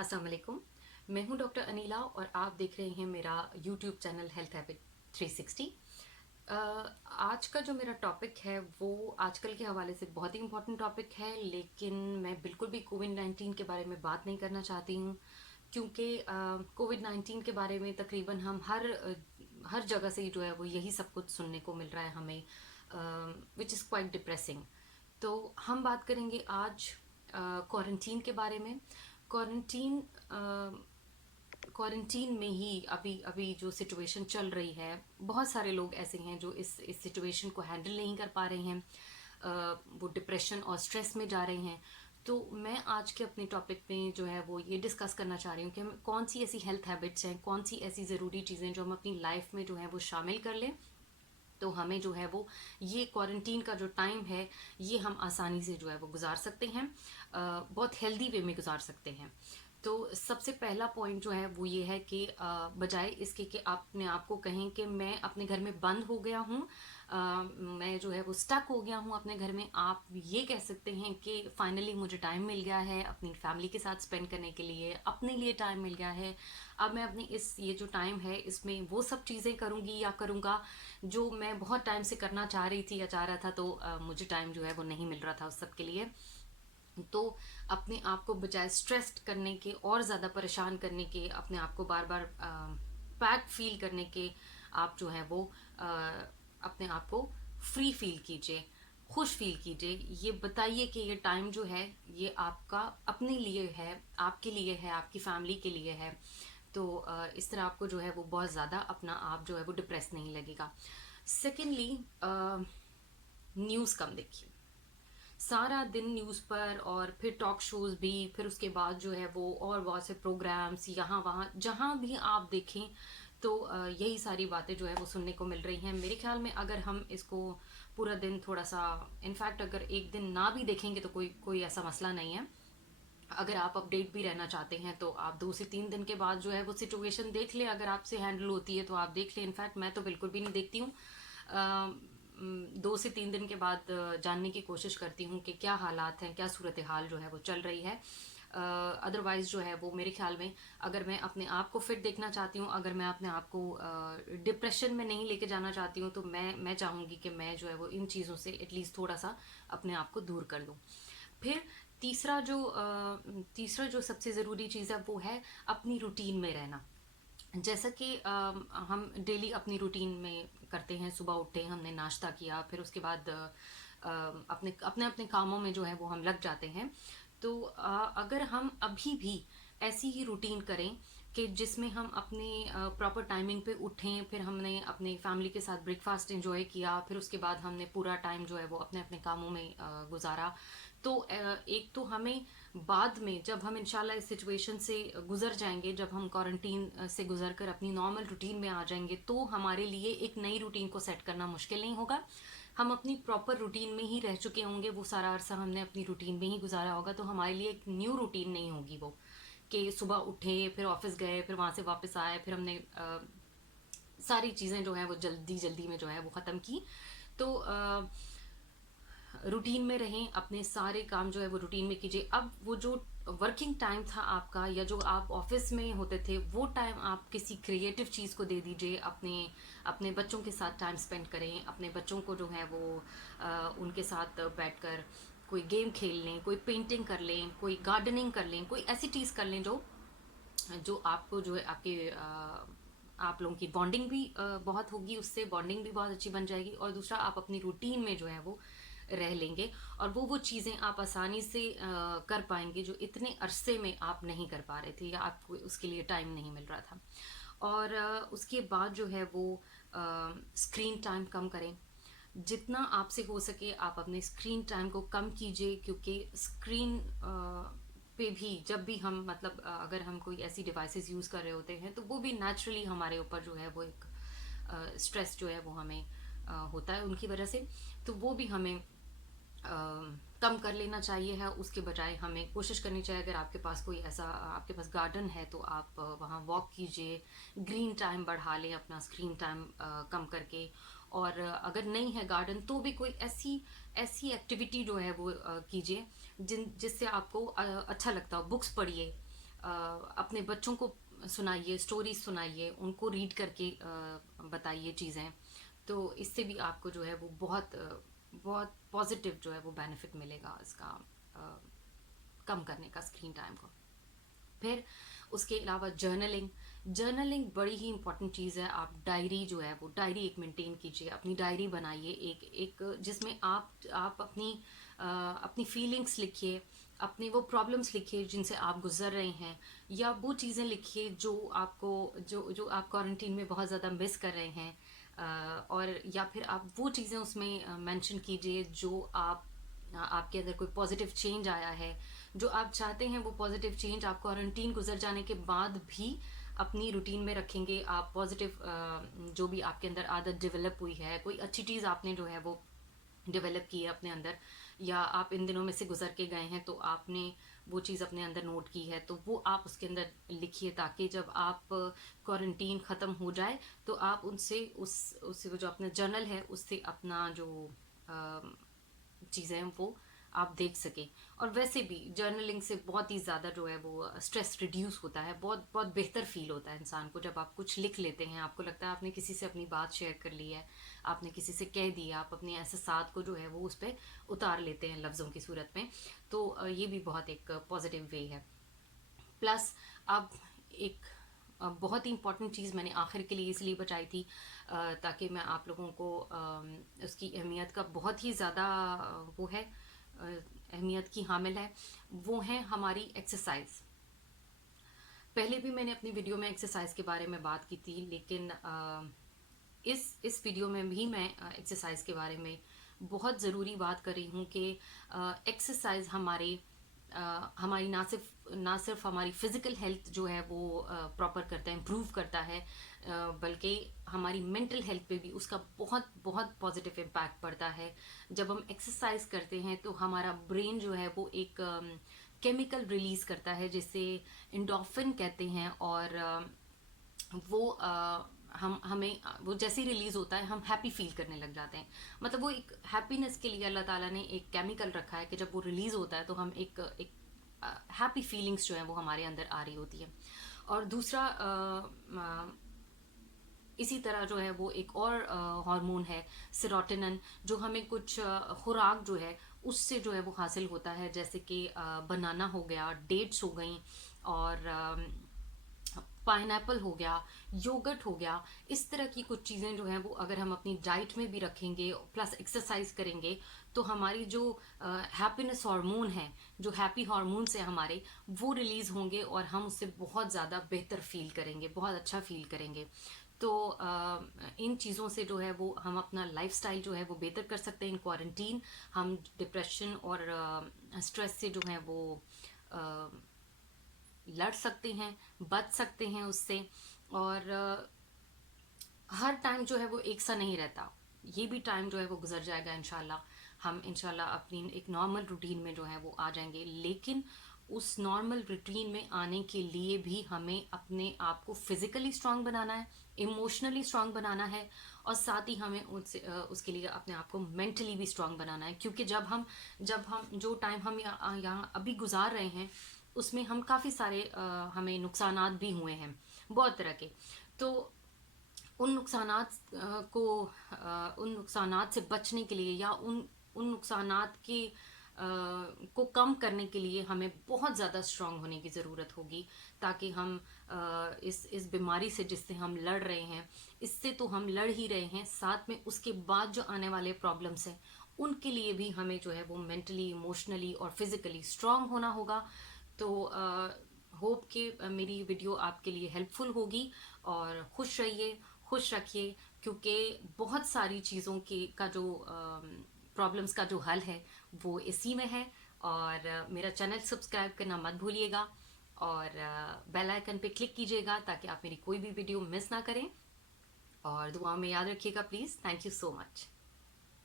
अस्सलाम वालेकुम। मैं हूं डॉक्टर अनीला और आप देख रहे हैं मेरा यूट्यूब चैनल हेल्थ हैबिट 360। आज का जो मेरा टॉपिक है वो आजकल के हवाले से बहुत ही इम्पोर्टेंट टॉपिक है, लेकिन मैं बिल्कुल भी कोविड-19 के बारे में बात नहीं करना चाहती हूँ, क्योंकि कोविड-19 के बारे में तकरीबन हम हर जगह से जो है वो यही सब कुछ सुनने को मिल रहा है हमें, विच इज़ क्वाइट डिप्रेसिंग। तो हम बात करेंगे आज क्वारंटीन के बारे में। क्वारंटीन क्वारंटीन में ही अभी अभी जो सिचुएशन चल रही है, बहुत सारे लोग ऐसे हैं जो इस सिचुएशन को हैंडल नहीं कर पा रहे हैं। वो डिप्रेशन और स्ट्रेस में जा रहे हैं। तो मैं आज के अपने टॉपिक में जो है वो ये डिस्कस करना चाह रही हूँ कि हम कौन सी ऐसी हेल्थ हैबिट्स हैं, कौन सी ऐसी ज़रूरी चीज़ें जो हम अपनी लाइफ में जो है वो शामिल कर लें, तो हमें जो है वो ये क्वारंटीन का जो टाइम है ये हम आसानी से जो है वो गुजार सकते हैं, बहुत हेल्दी वे में गुजार सकते हैं। तो सबसे पहला पॉइंट जो है वो ये है कि बजाय इसके कि आप अपने आप को कहें कि मैं अपने घर में बंद हो गया हूँ, मैं जो है वो स्टक हो गया हूँ अपने घर में, आप ये कह सकते हैं कि फाइनली मुझे टाइम मिल गया है अपनी फैमिली के साथ स्पेंड करने के लिए, अपने लिए टाइम मिल गया है। अब मैं अपनी ये जो टाइम है इसमें वो सब चीज़ें करूँगी या करूँगा जो मैं बहुत टाइम से करना चाह रही थी या चाह रहा था, तो मुझे टाइम जो है वो नहीं मिल रहा था उस सब के लिए। तो अपने आप को बजाय स्ट्रेस्ड करने के और ज़्यादा परेशान करने के, अपने आप को बार बार पैक फील करने के, आप जो है वो अपने आप को फ्री फील कीजिए, खुश फील कीजिए। ये बताइए कि ये टाइम जो है ये आपका अपने लिए है, आपके लिए है, आपकी फैमिली के लिए है। तो इस तरह आपको जो है वो बहुत ज़्यादा अपना आप जो है वो डिप्रेस नहीं लगेगा। सेकेंडली, न्यूज़ कम देखिए। सारा दिन न्यूज़ पर और फिर टॉक शोज़ भी, फिर उसके बाद जो है वो और बहुत से प्रोग्राम्स यहाँ वहाँ जहाँ भी आप देखें, तो यही सारी बातें जो है वो सुनने को मिल रही हैं। मेरे ख्याल में अगर हम इसको पूरा दिन थोड़ा सा, इनफैक्ट अगर एक दिन ना भी देखेंगे तो कोई कोई ऐसा मसला नहीं है। अगर आप अपडेट भी रहना चाहते हैं तो आप 2 से 3 दिन के बाद जो है वो सिचुएशन देख लें, अगर आपसे हैंडल होती है तो आप देख लें। इनफैक्ट मैं तो बिल्कुल भी नहीं देखती हूँ। 2 से 3 दिन के बाद जानने की कोशिश करती हूँ कि क्या हालात हैं, क्या सूरत हाल जो है वो चल रही है। अदरवाइज़ जो है वो मेरे ख्याल में, अगर मैं अपने आप को फिट देखना चाहती हूँ, अगर मैं अपने आप को डिप्रेशन में नहीं लेके जाना चाहती हूँ, तो मैं चाहूँगी कि मैं जो है वो इन चीज़ों से एटलीस्ट थोड़ा सा अपने आप को दूर कर दूँ। फिर तीसरा जो सबसे ज़रूरी चीज़ है वो है अपनी रूटीन में रहना। जैसा कि हम डेली अपनी रूटीन में करते हैं, सुबह उठे, हमने नाश्ता किया, फिर उसके बाद अपने अपने अपने कामों में जो है वो हम लग जाते हैं। तो अगर हम अभी भी ऐसी ही रूटीन करें कि जिसमें हम अपने प्रॉपर टाइमिंग पे उठें, फिर हमने अपने फैमिली के साथ ब्रेकफास्ट एंजॉय किया, फिर उसके बाद हमने पूरा टाइम जो है वो अपने अपने कामों में गुजारा, तो एक तो हमें बाद में जब हम इंशाल्लाह इस सिचुएशन से गुजर जाएंगे, जब हम क्वारंटीन से गुजर कर अपनी नॉर्मल रूटीन में आ जाएंगे, तो हमारे लिए एक नई रूटीन को सेट करना मुश्किल नहीं होगा। हम अपनी प्रॉपर रूटीन में ही रह चुके होंगे, वो सारा अरसा हमने अपनी रूटीन में ही गुजारा होगा, तो हमारे लिए एक न्यू रूटीन नहीं होगी वो, कि सुबह उठे, फिर ऑफिस गए, फिर वहाँ से वापस आए, फिर हमने सारी चीज़ें जो हैं वो जल्दी जल्दी में जो है वो ख़त्म की। तो रूटीन में रहें, अपने सारे काम जो है वो रूटीन में कीजिए। अब वो जो वर्किंग टाइम था आपका, या जो आप ऑफिस में होते थे, वो टाइम आप किसी क्रिएटिव चीज़ को दे दीजिए। अपने अपने बच्चों के साथ टाइम स्पेंड करें, अपने बच्चों को जो है वो उनके साथ बैठकर कोई गेम खेल लें, कोई पेंटिंग कर लें, कोई गार्डनिंग कर लें, कोई ऐसी चीज़ कर लें जो जो आपको जो है आपके आप लोगों की बॉन्डिंग भी बहुत होगी, उससे बॉन्डिंग भी बहुत अच्छी बन जाएगी। और दूसरा, आप अपनी रूटीन में जो है वो रह लेंगे, और वो चीज़ें आप आसानी से कर पाएंगे जो इतने अरसे में आप नहीं कर पा रहे थे, या आपको उसके लिए टाइम नहीं मिल रहा था। और उसके बाद जो है वो स्क्रीन टाइम कम करें। जितना आपसे हो सके आप अपने स्क्रीन टाइम को कम कीजिए, क्योंकि स्क्रीन पे भी जब भी हम, मतलब अगर हम कोई ऐसी डिवाइसेस यूज़ कर रहे होते हैं, तो वो भी नेचुरली हमारे ऊपर जो है वो एक स्ट्रेस जो है वो हमें होता है उनकी वजह से। तो वो भी हमें कम कर लेना चाहिए है। उसके बजाय हमें कोशिश करनी चाहिए, अगर आपके पास कोई ऐसा, आपके पास गार्डन है, तो आप वहाँ वॉक कीजिए, ग्रीन टाइम बढ़ा लें अपना, स्क्रीन टाइम कम करके। और अगर नहीं है गार्डन, तो भी कोई ऐसी ऐसी एक्टिविटी जो है वो कीजिए जिससे आपको अच्छा लगता हो। बुक्स पढ़िए, अपने बच्चों को सुनाइए, स्टोरीज सुनाइए, उनको रीड करके बताइए चीज़ें। तो इससे भी आपको जो है वो बहुत पॉजिटिव जो है वो बेनिफिट मिलेगा इसका, अ, कम करने का स्क्रीन टाइम को। फिर उसके अलावा जर्नलिंग। जर्नलिंग बड़ी ही इंपॉर्टेंट चीज़ है। आप डायरी जो है वो डायरी एक मेंटेन कीजिए, अपनी डायरी बनाइए एक एक, जिसमें आप अपनी फीलिंग्स लिखिए, अपने वो प्रॉब्लम्स लिखिए जिनसे आप गुजर रहे हैं, या वो चीज़ें लिखिए जो आप क्वारंटीन में बहुत ज़्यादा मिस कर रहे हैं, और या फिर आप वो चीज़ें उसमें मेंशन कीजिए जो आपके अंदर कोई पॉजिटिव चेंज आया है, जो आप चाहते हैं वो पॉजिटिव चेंज आप क्वारंटीन गुजर जाने के बाद भी अपनी रूटीन में रखेंगे। आप पॉजिटिव जो भी आपके अंदर आदत डेवलप हुई है, कोई अच्छी चीज़ आपने जो है वो डेवलप की है अपने अंदर, या आप इन दिनों में से गुजर के गए हैं तो आपने वो चीज़ अपने अंदर नोट की है, तो वो आप उसके अंदर लिखिए, ताकि जब आप क्वारंटीन ख़त्म हो जाए तो आप उनसे उससे जो अपना जर्नल है उससे अपना जो चीज़ें हैं वो आप देख सकें। और वैसे भी जर्नलिंग से बहुत ही ज़्यादा जो है वो स्ट्रेस रिड्यूस होता है, बहुत बहुत बेहतर फील होता है इंसान को जब आप कुछ लिख लेते हैं। आपको लगता है आपने किसी से अपनी बात शेयर कर ली है, आपने किसी से कह दिया, आप अपने एहसास को जो है वो उस पर उतार लेते हैं लफ्ज़ों की सूरत में। तो ये भी बहुत एक पॉजिटिव वे है। प्लस अब एक बहुत ही इंपॉर्टेंट चीज़ मैंने आखिर के लिए इसलिए बचाई थी, ताकि मैं आप लोगों को उसकी अहमियत का बहुत ही ज़्यादा वो है, अहमियत की हामिल है, वो है हमारी एक्सरसाइज। पहले भी मैंने अपनी वीडियो में एक्सरसाइज के बारे में बात की थी, लेकिन इस वीडियो में भी मैं एक्सरसाइज के बारे में बहुत ज़रूरी बात कर रही हूँ कि एक्सरसाइज हमारी ना सिर्फ हमारी फिज़िकल हेल्थ जो है वो प्रॉपर करता है, इम्प्रूव करता है, बल्कि हमारी मेंटल हेल्थ पे भी उसका बहुत बहुत पॉजिटिव इम्पैक्ट पड़ता है। जब हम एक्सरसाइज करते हैं तो हमारा ब्रेन जो है वो एक केमिकल रिलीज़ करता है जिसे एंडोर्फिन कहते हैं, और वो हम हमें वो जैसे ही रिलीज होता है हम हैप्पी फील करने लग जाते हैं। मतलब वो एक हैप्पीनेस के लिए अल्लाह ताला ने एक केमिकल रखा है कि जब वो रिलीज होता है तो हम एक हैप्पी फीलिंग्स जो है वो हमारे अंदर आ रही होती है। और दूसरा इसी तरह जो है वो एक और हार्मोन है सेरोटोनिन, जो हमें कुछ खुराक जो है उससे जो है वो हासिल होता है, जैसे कि बनाना हो गया, डेट्स हो गई, और पाइनएप्पल हो गया, योगर्ट हो गया। इस तरह की कुछ चीज़ें जो हैं वो अगर हम अपनी डाइट में भी रखेंगे प्लस एक्सरसाइज करेंगे तो हमारी जो हैप्पीनेस हार्मोन है, जो हैप्पी हार्मोन्स हैं हमारे, वो रिलीज़ होंगे और हम उससे बहुत ज़्यादा बेहतर फील करेंगे, बहुत अच्छा फील करेंगे। तो इन चीज़ों से जो है वो हम अपना लाइफस्टाइल जो है वो बेहतर कर सकते हैं इन क्वारंटीन। हम डिप्रेशन और स्ट्रेस से जो है वो लड़ सकते हैं, बच सकते हैं उससे। और हर टाइम जो है वो एक सा नहीं रहता, ये भी टाइम जो है वो गुजर जाएगा इंशाल्लाह। हम इंशाल्लाह अपनी एक नॉर्मल रूटीन में जो है वो आ जाएंगे, लेकिन उस नॉर्मल रूटीन में आने के लिए भी हमें अपने आप को फिजिकली स्ट्रांग बनाना है, इमोशनली स्ट्रांग बनाना है, और साथ ही हमें उसके लिए अपने आप को मेंटली भी स्ट्रांग बनाना है। क्योंकि जब हम जो टाइम हम यहाँ अभी गुजार रहे हैं उसमें हम काफ़ी सारे हमें नुकसानात भी हुए हैं बहुत तरह के। तो उन नुकसानात उन नुकसानात से बचने के लिए, या उन नुकसानात के को कम करने के लिए हमें बहुत ज़्यादा स्ट्रांग होने की ज़रूरत होगी, ताकि हम इस बीमारी से जिससे हम लड़ रहे हैं, इससे तो हम लड़ ही रहे हैं, साथ में उसके बाद जो आने वाले प्रॉब्लम्स हैं उनके लिए भी हमें जो है वो मेंटली, इमोशनली और फिज़िकली स्ट्रांग होना होगा। तो होप कि मेरी वीडियो आपके लिए हेल्पफुल होगी, और खुश रहिए, खुश रखिए, क्योंकि बहुत सारी चीज़ों का जो प्रॉब्लम्स का जो हल है वो इसी में है। और मेरा चैनल सब्सक्राइब करना मत भूलिएगा, और बेल आइकन पे क्लिक कीजिएगा ताकि आप मेरी कोई भी वीडियो मिस ना करें। और दुआ में याद रखिएगा please. Thank you so much.